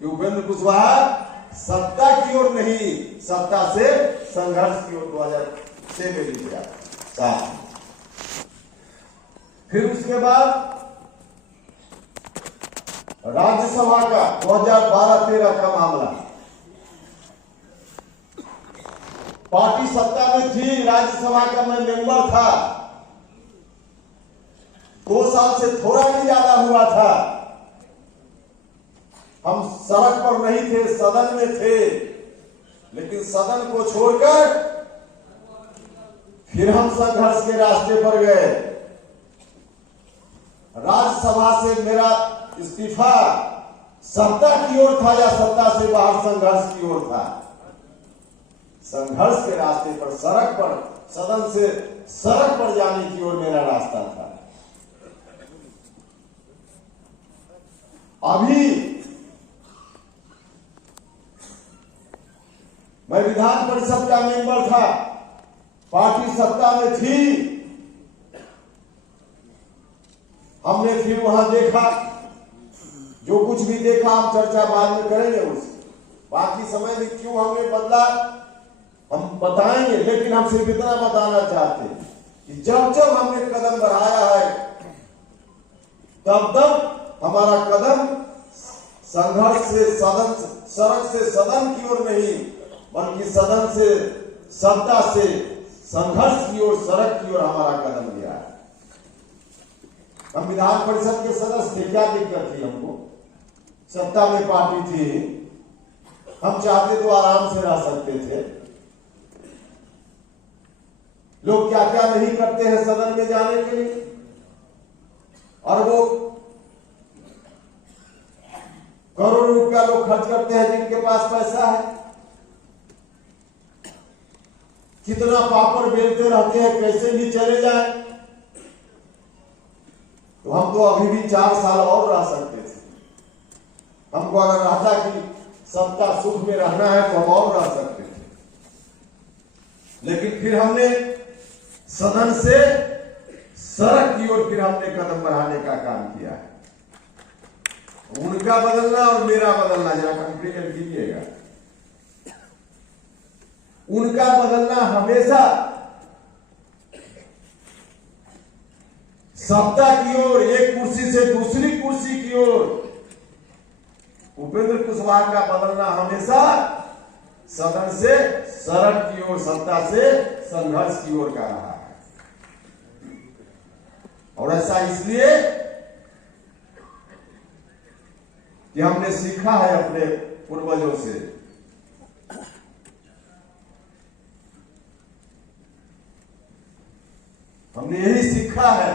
कि उपेंद्र कुशवाहा सत्ता की ओर नहीं, सत्ता से संघर्ष की ओर 2006 में जीत गया। फिर उसके बाद राज्यसभा का 2012-13 का मामला, पार्टी सत्ता में थी, राज्यसभा का मैं मेंबर था, 2 साल से थोड़ा भी ज्यादा हुआ था। हम सड़क पर नहीं थे, सदन में थे, लेकिन सदन को छोड़कर फिर हम संघर्ष के रास्ते पर गए। राज्यसभा से मेरा इस्तीफा सत्ता की ओर था या सत्ता से बाहर संघर्ष की ओर था? संघर्ष के रास्ते पर, सड़क पर, सदन से सड़क पर जाने की ओर मेरा रास्ता था। अभी मैं विधान परिषद का मेंबर था, पार्टी सत्ता में थी, हमने फिर वहां देखा, जो कुछ भी देखा हम चर्चा बाद में करेंगे उसकी। बाकी समय में क्यों हमने बदला हम बताएंगे, लेकिन हम सिर्फ इतना बताना चाहते हैं कि जब जब हमने कदम बढ़ाया है, तब तब हमारा कदम संघर्ष से सदन, सड़क से सदन की ओर नहीं, बल्कि सदन से सत्ता से संघर्ष की ओर, सड़क की ओर हमारा कदम गया है। हम विधान परिषद के सदस्य थे, क्या दिक्कत थी हमको? सत्ता में पार्टी थी, हम चाहते तो आराम से रह सकते थे। लोग क्या क्या नहीं करते हैं सदन में जाने के लिए, और वो करोड़ों रुपया लोग खर्च करते हैं जिनके पास पैसा है। कितना पापड़ बेलते रहते हैं, कैसे भी चले जाए। तो हम तो अभी भी 4 साल और रह सकते थे। हमको अगर रहता कि सत्ता सुख में रहना है तो हम और रह सकते थे, लेकिन फिर हमने सदन से सड़क की ओर फिर हमने कदम बढ़ाने का काम किया है। उनका बदलना और मेरा बदलना, जरा कंपेयर कीजिएगा। उनका बदलना हमेशा सत्ता की ओर, एक कुर्सी से दूसरी कुर्सी की ओर। उपेंद्र कुशवाहा का बदलना हमेशा सदन से सड़क की ओर, सत्ता से संघर्ष की ओर का रहा है। और ऐसा इसलिए कि हमने सीखा है अपने पूर्वजों से। हमने यही सीखा है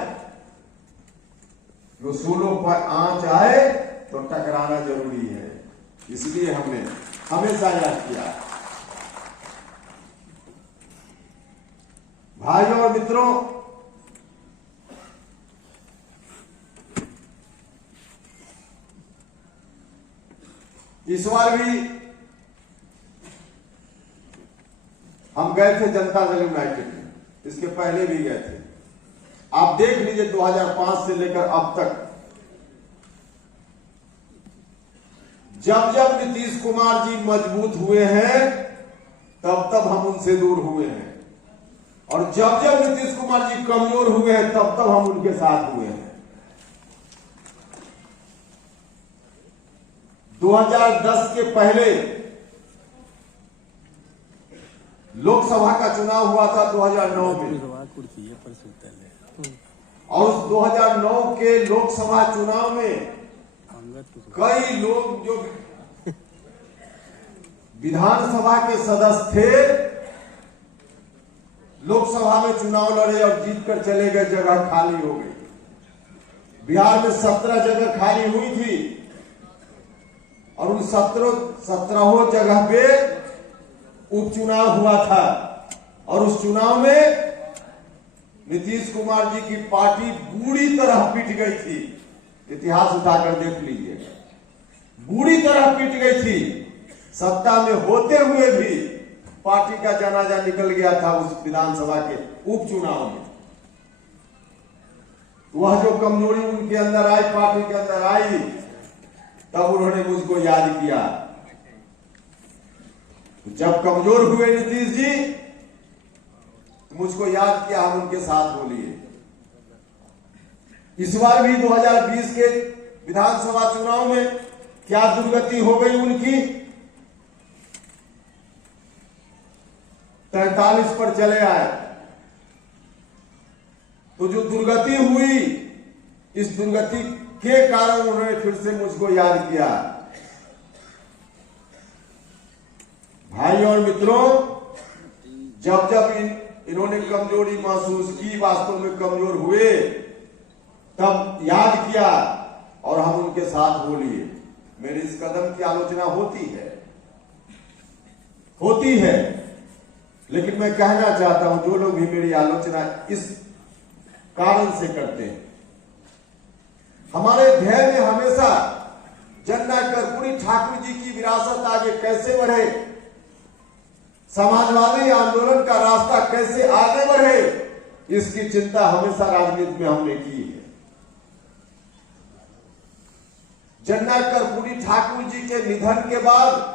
कि सूलों पर आंच आए तो टकराना जरूरी है, इसलिए हमने हमेशा याद किया। भाइयों और मित्रों, इस बार भी हम गए थे जनता दल यूनाइटेड में, इसके पहले भी गए थे। आप देख लीजिए 2005 से लेकर अब तक जब जब नीतीश कुमार जी मजबूत हुए हैं, तब तब हम उनसे दूर हुए हैं, और जब जब नीतीश कुमार जी कमजोर हुए हैं, तब तब हम उनके साथ हुए हैं। 2010 के पहले लोकसभा का चुनाव हुआ था 2009 में, और उस 2009 के लोकसभा चुनाव में कई लोग जो विधानसभा के सदस्य थे, लोकसभा में चुनाव लड़े और जीत कर चले गए, जगह खाली हो गई। बिहार में 17 जगह खाली हुई थी, और उन 17 जगह पे उपचुनाव हुआ था, और उस चुनाव में नीतीश कुमार जी की पार्टी बुरी तरह पिट गई थी। इतिहास उठाकर देख लीजिए, बुरी तरह पिट गई थी। सत्ता में होते हुए भी पार्टी का जनाजा निकल गया था उस विधानसभा के उपचुनाव में। वह जो कमजोरी उनके अंदर आई, पार्टी के अंदर आई, तब उन्होंने मुझको याद किया। जब कमजोर हुए नीतीश जी, मुझको याद किया, हम उनके साथ बोलिए। इस बार भी 2020 के विधानसभा चुनाव में क्या दुर्गति हो गई उनकी, 43 पर चले आए। तो जो दुर्गति हुई, इस दुर्गति के कारण उन्होंने फिर से मुझको याद किया। भाई और मित्रों, जब जब इन्होंने कमजोरी महसूस की, वास्तव में कमजोर हुए, तब याद किया और हम उनके साथ बोलिए। मेरे इस कदम की आलोचना होती है, लेकिन मैं कहना चाहता हूं, जो लोग भी मेरी आलोचना इस कारण से करते हैं, हमारे ध्येय में हमेशा जननायक कर्पूरी ठाकुर जी की विरासत आगे कैसे बढ़े, समाजवादी आंदोलन का रास्ता कैसे आगे बढ़े, इसकी चिंता हमेशा राजनीति में हमने की है। जननायक कर्पूरी ठाकुर जी के निधन के बाद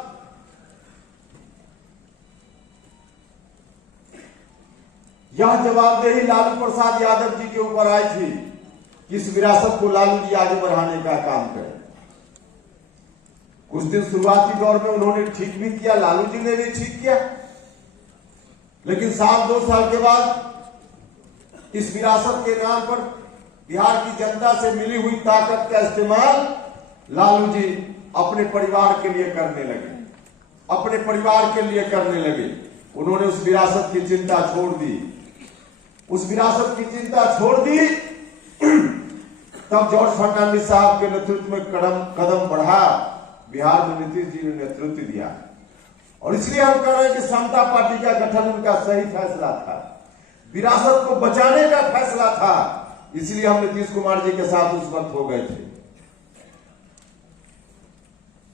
यह जवाबदेही लालू प्रसाद यादव जी के ऊपर आई थी कि इस विरासत को लालू जी आगे बढ़ाने का काम करें। कुछ दिन शुरुआती दौर में उन्होंने ठीक भी किया, लालू जी ने भी ठीक किया, लेकिन 2 साल के बाद इस विरासत के नाम पर बिहार की जनता से मिली हुई ताकत का इस्तेमाल लालू जी अपने परिवार के लिए करने लगे, अपने परिवार के लिए करने लगे। उन्होंने उस विरासत की चिंता छोड़ दी, उस विरासत की चिंता छोड़ दी। तब जॉर्ज फर्नांडिस साहब के नेतृत्व में कदम बढ़ा, बिहार में नीतीश जी ने नेतृत्व दिया, और इसलिए हम कह रहे हैं कि समता पार्टी का गठन उनका सही फैसला था, विरासत को बचाने का फैसला था। इसलिए हम नीतीश कुमार जी के साथ उस वक्त हो गए थे।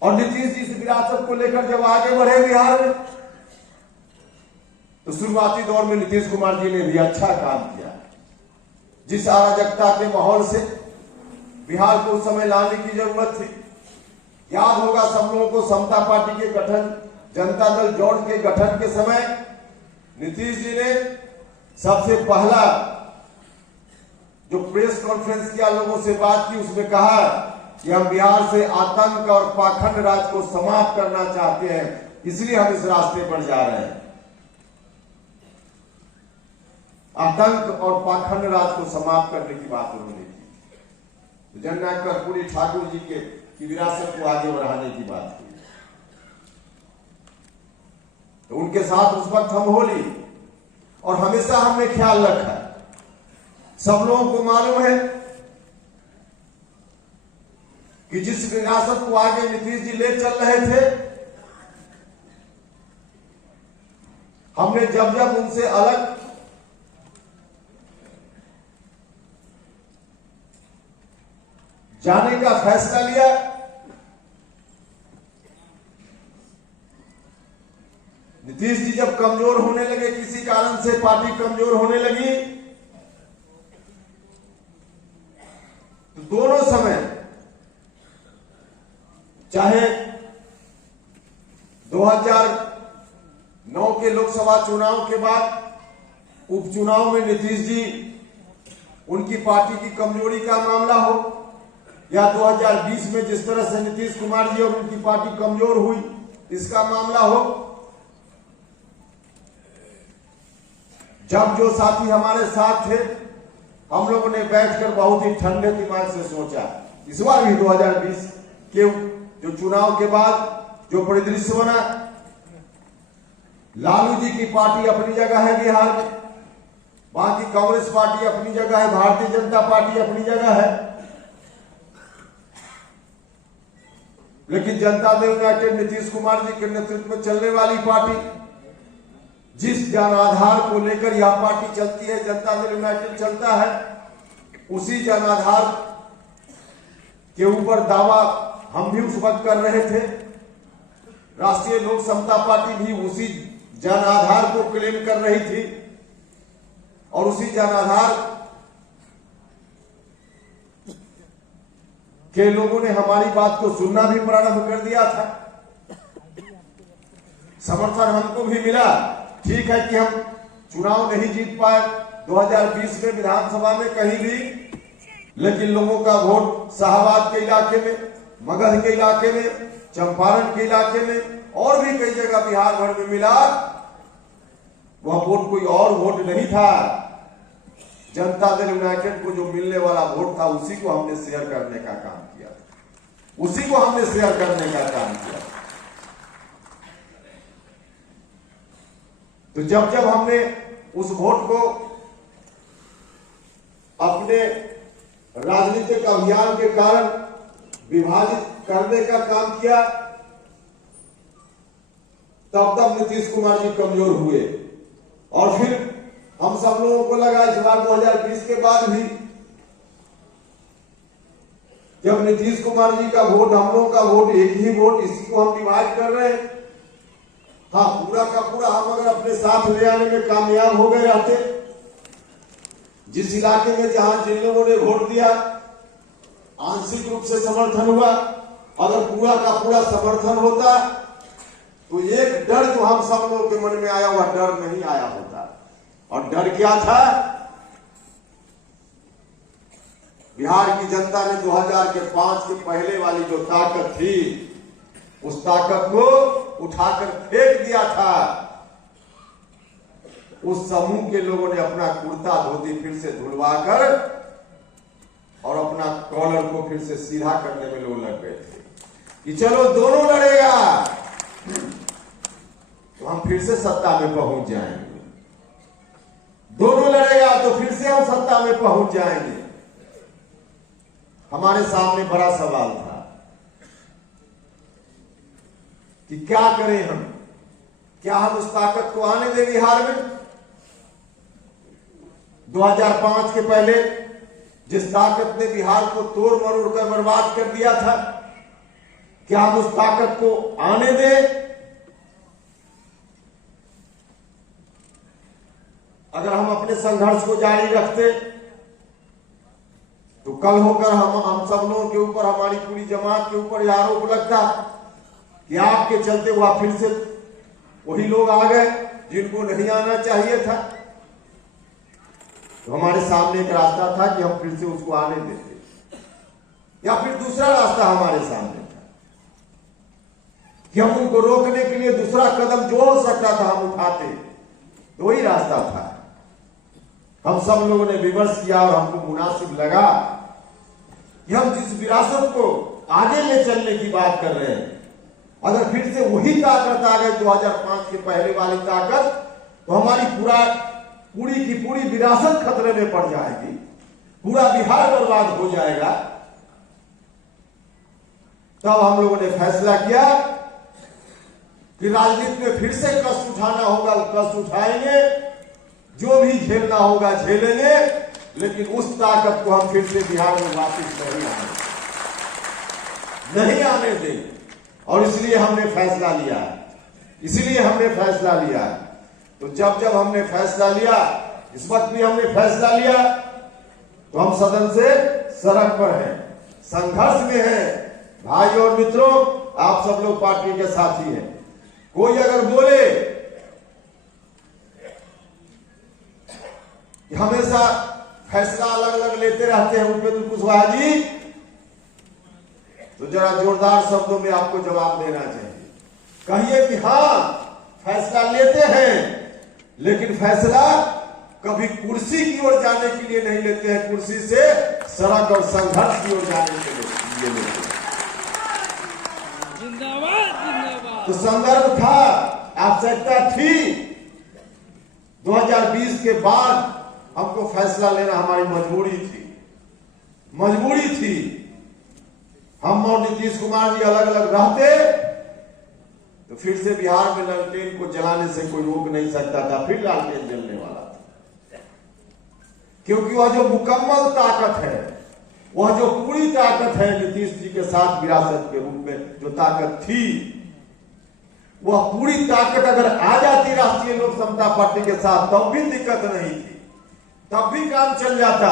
और नीतीश जी इस विरासत को लेकर जब आगे बढ़े बिहार में, तो शुरुआती दौर में नीतीश कुमार जी ने भी अच्छा काम किया। जिस अराजकता के माहौल से बिहार को उस समय लाने की जरूरत थी, याद होगा सब लोगों को, समता पार्टी के गठन, जनता दल जॉर्ज के गठन के समय नीतीश जी ने सबसे पहला जो प्रेस कॉन्फ्रेंस किया, लोगों से बात की, उसमें कहा कि हम बिहार से आतंक और पाखंड राज को समाप्त करना चाहते हैं, इसलिए हम इस रास्ते पर जा रहे हैं। आतंक और पाखंड राज को समाप्त करने की बात उन्होंने की। जननायक कर्पूरी ठाकुर जी की विरासत को आगे बढ़ाने की बात की। तो उनके साथ उस वक्त हम होली, और हमेशा हमने ख्याल रखा। सब लोगों को मालूम है कि जिस विरासत को आगे नीतीश जी ले चल रहे थे, हमने जब जब उनसे अलग जाने का फैसला लिया, नीतीश जी जब कमजोर होने लगे, किसी कारण से पार्टी कमजोर होने लगी, तो दोनों समय, चाहे 2009 के लोकसभा चुनाव के बाद उपचुनाव में नीतीश जी, उनकी पार्टी की कमजोरी का मामला हो, या 2020 में जिस तरह से नीतीश कुमार जी और उनकी पार्टी कमजोर हुई, इसका मामला हो, जब जो साथी हमारे साथ थे, हम लोगों ने बैठकर बहुत ही ठंडे दिमाग से सोचा। इस बार भी 2020 के जो चुनाव के बाद जो परिदृश्य बना, लालू जी की पार्टी अपनी जगह है बिहार में, वहां की कांग्रेस पार्टी अपनी जगह है, भारतीय जनता पार्टी अपनी जगह है, लेकिन जनता दल यूनाइटेड नीतीश कुमार जी के नेतृत्व में चलने वाली पार्टी, जिस जन आधार को लेकर यह पार्टी चलती है, जनता दल यूनाइटेड चलता है, उसी जन आधार के ऊपर दावा हम भी उस वक्त कर रहे थे। राष्ट्रीय लोक समता पार्टी भी उसी जन आधार को क्लेम कर रही थी, और उसी जन आधार के लोगों ने हमारी बात को सुनना भी प्रारंभ कर दिया था। समर्थन हमको भी मिला। ठीक है कि हम चुनाव नहीं जीत पाए 2020 में विधानसभा में कहीं भी, लेकिन लोगों का वोट शाहबाद के इलाके में, मगध के इलाके में, चंपारण के इलाके में और भी कई जगह बिहार भर में मिला। वह वोट कोई और वोट नहीं था, जनता दल यूनाइटेड को जो मिलने वाला वोट था उसी को हमने शेयर करने का काम किया, उसी को हमने शेयर करने का काम किया। तो जब जब हमने उस वोट को अपने राजनीतिक अभियान के कारण विभाजित करने का काम किया, तब तब नीतीश कुमार जी कमजोर हुए। और फिर हम सब लोगों को लगा इस बार 2020 के बाद भी जब नीतीश कुमार जी का वोट, हम लोगों का वोट एक ही वोट, इसी को हम डिवाइड कर रहे हैं। हाँ, पूरा का पूरा हम अगर अपने साथ ले आने में कामयाब हो गए रहते, जिस इलाके में जहां जिन लोगों ने वोट दिया आंशिक रूप से समर्थन हुआ, अगर पूरा का पूरा समर्थन होता तो एक डर जो हम सब लोगों के मन में आया वह डर नहीं आया होता। और डर क्या था? बिहार की जनता ने 2005 के पहले वाली जो ताकत थी उस ताकत को उठाकर फेंक दिया था। उस समूह के लोगों ने अपना कुर्ता धोती फिर से धुलवाकर और अपना कॉलर को फिर से सीधा करने में लोग लग गए थे कि चलो दोनों लड़ेगा तो हम फिर से सत्ता में पहुंच जाएंगे, दोनों लड़ेगा तो फिर से हम सत्ता में पहुंच जाएंगे। हमारे सामने बड़ा सवाल था कि क्या करें हम, क्या हम उस ताकत को आने दें बिहार में? 2005 के पहले जिस ताकत ने बिहार को तोड़ मरोड़ कर बर्बाद कर दिया था, क्या हम उस ताकत को आने दें? अगर हम अपने संघर्ष को जारी रखते तो कल होकर हम सब लोगों के ऊपर, हमारी पूरी जमात के ऊपर यह आरोप लगता कि आपके चलते वह फिर से वही लोग आ गए जिनको नहीं आना चाहिए था। तो हमारे सामने एक रास्ता था कि हम फिर से उसको आने देते, या फिर दूसरा रास्ता हमारे सामने था कि हम उनको रोकने के लिए दूसरा कदम जो हो सकता था हम उठाते। तो वही रास्ता था। हम सब लोगों ने विमर्श किया और हमको मुनासिब लगा कि हम जिस विरासत को आगे ले चलने की बात कर रहे हैं, अगर फिर से वही ताकत आ गई 2005 के पहले वाली ताकत, तो हमारी पूरी की पूरी विरासत खतरे में पड़ जाएगी, पूरा बिहार बर्बाद हो जाएगा। तब हम लोगों ने फैसला किया कि राजनीति में फिर से कष्ट उठाना होगा, कष्ट उठाएंगे, जो भी झेलना होगा झेलेंगे, लेकिन उस ताकत को हम फिर से बिहार में वापस नहीं आने देंगे। और इसलिए हमने फैसला लिया, तो जब जब हमने फैसला लिया, इस वक्त भी हमने फैसला लिया, तो हम सदन से सड़क पर हैं, संघर्ष में हैं। भाई और मित्रों, आप सब लोग पार्टी के साथी हैं। कोई अगर बोले कि हमेशा फैसला अलग अलग लेते रहते हैं उपेंद्र कुशवाहा जी, तो जरा जोरदार शब्दों में आपको जवाब देना चाहिए। कहिए कि हाँ, फैसला लेते हैं, लेकिन फैसला कभी कुर्सी की ओर जाने के लिए नहीं लेते हैं, कुर्सी से सड़क और संघर्ष की ओर जाने के लिए लेते हैं। तो संदर्भ था, आवश्यकता थी। 2020 के बाद हमको फैसला लेना हमारी मजबूरी थी। हम और नीतीश कुमार जी अलग अलग रहते तो फिर से बिहार में लालटेन को जलाने से कोई रोक नहीं सकता था, फिर लालटेन जलने वाला था। क्योंकि वह जो मुकम्मल ताकत है, वह जो पूरी ताकत है नीतीश जी के साथ विरासत के रूप में जो ताकत थी, वह पूरी ताकत अगर आ जाती राष्ट्रीय लोक समता पार्टी के साथ, तब भी दिक्कत नहीं थी, तब भी काम चल जाता।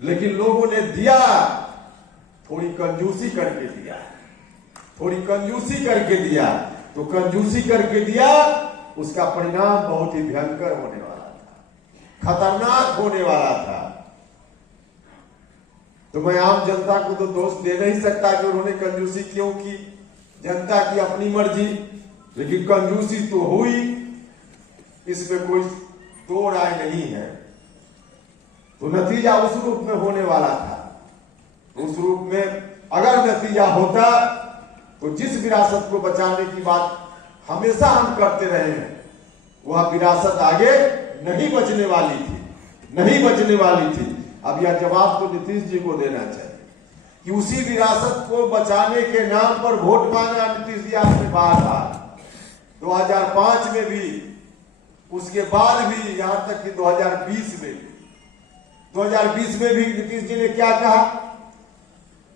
लेकिन लोगों ने दिया थोड़ी कंजूसी करके दिया, थोड़ी कंजूसी करके दिया। तो कंजूसी करके दिया, उसका परिणाम बहुत ही भयंकर होने वाला था, खतरनाक होने वाला था। तो मैं आम जनता को तो दोष दे नहीं सकता कि उन्होंने कंजूसी क्यों की, जनता की अपनी मर्जी, लेकिन कंजूसी तो हुई, इसमें कोई दो राय नहीं है। तो नतीजा उस रूप में होने वाला था। उस रूप में अगर नतीजा होता तो जिस विरासत को बचाने की बात हमेशा हम करते रहे हैं, वह विरासत आगे नहीं बचने वाली थी, नहीं बचने वाली थी। अब यह जवाब तो नीतीश जी को देना चाहिए कि उसी विरासत को बचाने के नाम पर वोट मांगा नीतीश जी आपने बार-बार, 2005 में भी, उसके बाद भी, यहां तक कि 2020 में भी। 2020 में भी नीतीश जी ने क्या कहा,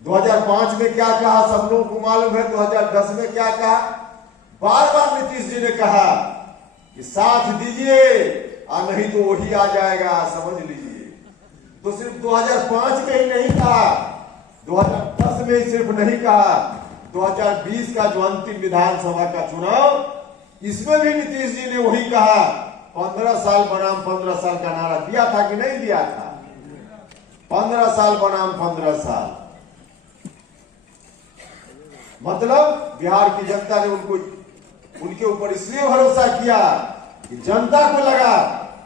2005 में क्या कहा, सब लोगों को मालूम है। 2010 में क्या कहा, बार बार नीतीश जी ने कहा कि साथ दीजिए और नहीं तो वही आ जाएगा, समझ लीजिए। तो सिर्फ 2005 में ही नहीं कहा, 2010 में ही सिर्फ नहीं कहा, 2020 का जो अंतिम विधानसभा का चुनाव, इसमें भी नीतीश जी ने वही कहा। 15 साल बनाम 15 साल का नारा दिया था कि नहीं दिया था? 15 साल बनाम 15 साल। मतलब बिहार की जनता ने उनके ऊपर इसलिए भरोसा किया कि जनता को लगा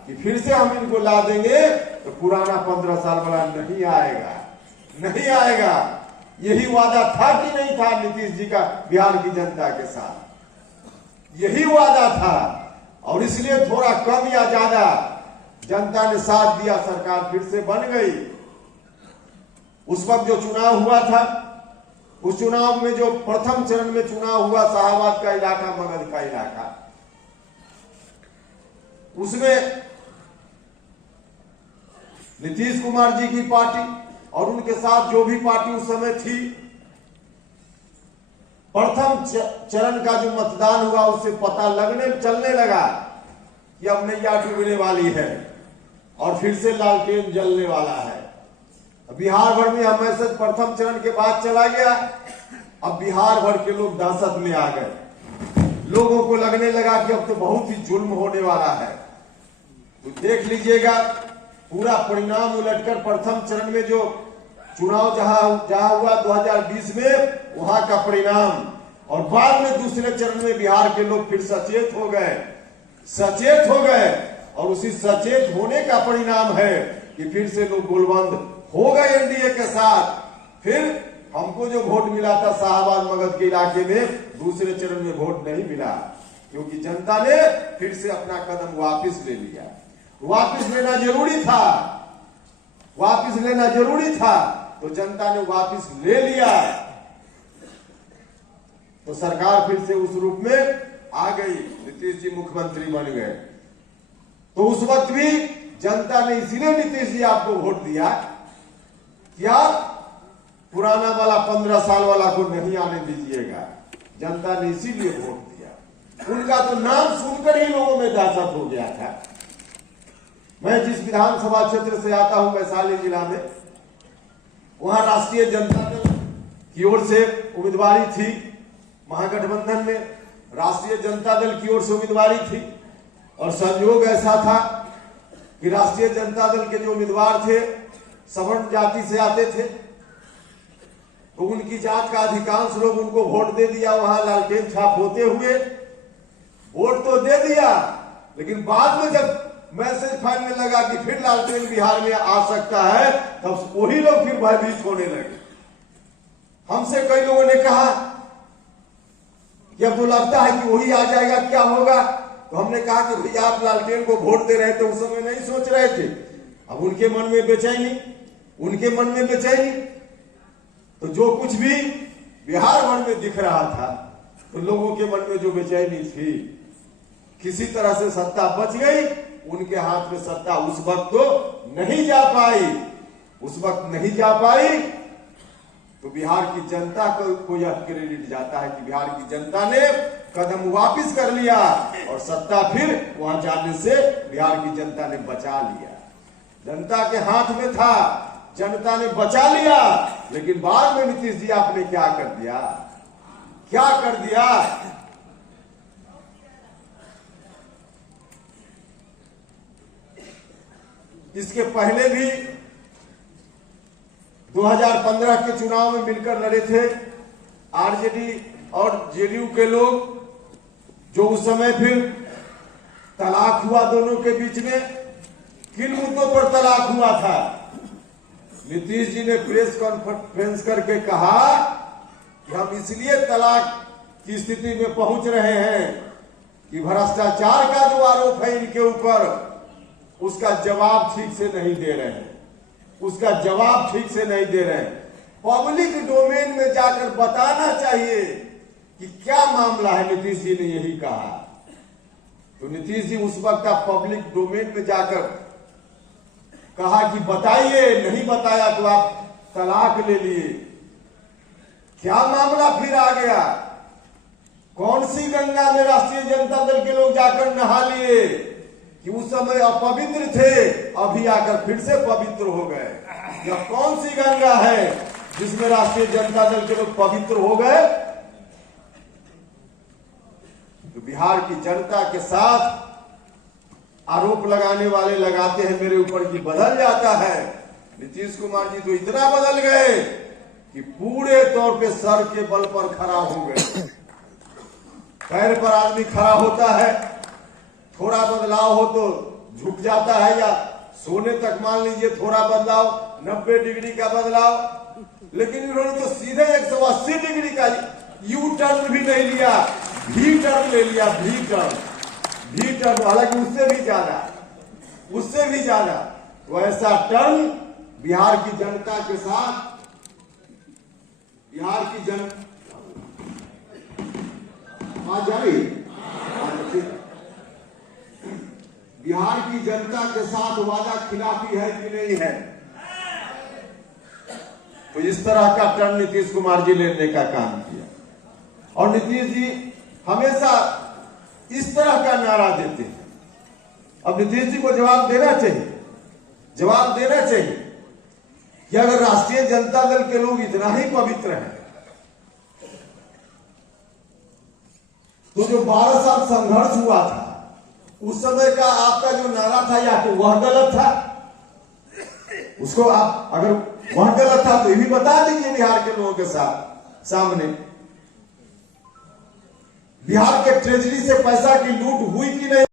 कि फिर से हम इनको ला देंगे तो पुराना 15 साल वाला नहीं आएगा, नहीं आएगा। यही वादा था कि नहीं था नीतीश जी का बिहार की जनता के साथ? यही वादा था। और इसलिए थोड़ा कम या ज्यादा जनता ने साथ दिया, सरकार फिर से बन गई। उस वक्त जो चुनाव हुआ था, उस चुनाव में जो प्रथम चरण में चुनाव हुआ, शाहबाद का इलाका, मगध का इलाका, उसमें नीतीश कुमार जी की पार्टी और उनके साथ जो भी पार्टी उस समय थी, प्रथम चरण का जो मतदान हुआ उससे पता चलने लगा कि अब नैया डूबने वाली है और फिर से लालटेन जलने वाला है। बिहार भर में यह मैसेज प्रथम चरण के बाद चला गया। अब बिहार भर के लोग दहशत में आ गए। लोगों को लगने लगा कि अब तो बहुत ही जुल्म होने वाला है। तो देख लीजिएगा पूरा परिणाम उलटकर प्रथम चरण में जो चुनाव जहां हुआ 2020 में, वहां का परिणाम, और बाद में दूसरे चरण में बिहार के लोग फिर सचेत हो गए। और उसी सचेत होने का परिणाम है कि फिर से लोग गोलबंद हो गए एनडीए के साथ। फिर हमको जो वोट मिला था शाहबाद मगध के इलाके में, दूसरे चरण में वोट नहीं मिला, क्योंकि जनता ने फिर से अपना कदम वापस ले लिया। वापस लेना जरूरी था, तो जनता ने वापस ले लिया। तो सरकार फिर से उस रूप में आ गई, नीतीश जी मुख्यमंत्री बन गए। तो उस वक्त भी जनता ने इसीलिए नीतीश जी आपको वोट दिया कि आप पुराना वाला 15 साल वाला को नहीं आने दीजिएगा। जनता ने इसीलिए वोट दिया। उनका तो नाम सुनकर ही लोगों में दहशत हो गया था। मैं जिस विधानसभा क्षेत्र से आता हूं, वैशाली जिला में, वहां राष्ट्रीय जनता दल की ओर से उम्मीदवारी थी। महागठबंधन में राष्ट्रीय जनता दल की ओर से उम्मीदवारी थी, और संयोग ऐसा था कि राष्ट्रीय जनता दल के जो उम्मीदवार थे सवर्ण जाति से आते थे। तो उनकी जात का अधिकांश लोग उनको वोट दे दिया। वहां लालटेन छाप होते हुए वोट तो दे दिया, लेकिन बाद में जब मैसेज फैलने लगा कि फिर लालटेन बिहार में आ सकता है, तब वही लोग फिर भयभीत होने लगे। हमसे कई लोगों ने कहा कि अब तो लगता है कि वही आ जाएगा, क्या होगा? तो हमने कहा कि भैया आप लालटेन को वोट दे रहे थे, उस समय नहीं सोच रहे थे। अब उनके मन में बेचैनी, तो जो कुछ भी बिहार भर में दिख रहा था, तो लोगों के मन में जो बेचैनी थी, किसी तरह से सत्ता बच गई। उनके हाथ में सत्ता उस वक्त तो नहीं जा पाई। तो बिहार की जनता को यह क्रेडिट जाता है कि बिहार की जनता ने कदम वापस कर लिया, और सत्ता फिर वहां जाने से बिहार की जनता ने बचा लिया। जनता के हाथ में था जनता ने बचा लिया, लेकिन बाद में नीतीश जी आपने क्या कर दिया, क्या कर दिया। इसके पहले भी 2015 के चुनाव में मिलकर लड़े थे आरजेडी और जेडीयू के लोग, जो उस समय फिर तलाक हुआ दोनों के बीच में। किन मुद्दों पर तलाक हुआ था? नीतीश जी ने प्रेस कॉन्फ्रेंस करके कहा कि हम इसलिए तलाक की स्थिति में पहुंच रहे हैं कि भ्रष्टाचार का जो आरोप है इनके ऊपर, उसका जवाब ठीक से नहीं दे रहे हैं, उसका जवाब ठीक से नहीं दे रहे हैं। पब्लिक डोमेन में जाकर बताना चाहिए कि क्या मामला है। नीतीश जी ने यही कहा, तो नीतीश जी उस वक्त आप पब्लिक डोमेन में जाकर कहा कि बताइए, नहीं बताया तो आप तलाक ले लिए। क्या मामला फिर आ गया? कौन सी गंगा में राष्ट्रीय जनता दल के लोग जाकर नहा लिए कि उस समय अपवित्र थे, अभी आकर फिर से पवित्र हो गए? यह कौन सी गंगा है जिसमें राष्ट्रीय जनता दल के लोग पवित्र हो गए? तो बिहार की जनता के साथ आरोप लगाने वाले लगाते हैं मेरे ऊपर कि बदल जाता है। नीतीश कुमार जी तो इतना बदल गए कि पूरे तौर पे सर के बल पर खड़ा हो गए। पैर पर आदमी खड़ा होता है, थोड़ा बदलाव हो तो झुक जाता है, या सोने तक मान लीजिए थोड़ा बदलाव, 90 डिग्री का बदलाव, लेकिन इन्होंने तो सीधे 180 डिग्री का यू टर्न भी नहीं लिया, भी टर्न ले लिया, भी टर्न, हालांकि उससे भी ज्यादा। तो ऐसा टर्न बिहार की जनता के साथ, बिहार की जनता के साथ वादा खिलाफी है कि नहीं है? तो इस तरह का टर्न नीतीश कुमार जी लेने का काम किया। और नीतीश जी हमेशा इस तरह का नारा देते हैं। अब नीतीश जी को जवाब देना चाहिए कि अगर राष्ट्रीय जनता दल के लोग इतना ही पवित्र हैं, तो जो 12 साल संघर्ष हुआ था उस समय का आपका जो नारा था, या तो वह गलत था, उसको आप अगर वह गलत था तो ये भी बता दीजिए बिहार के लोगों के सामने। बिहार के ट्रेजरी से पैसा की लूट हुई कि नहीं?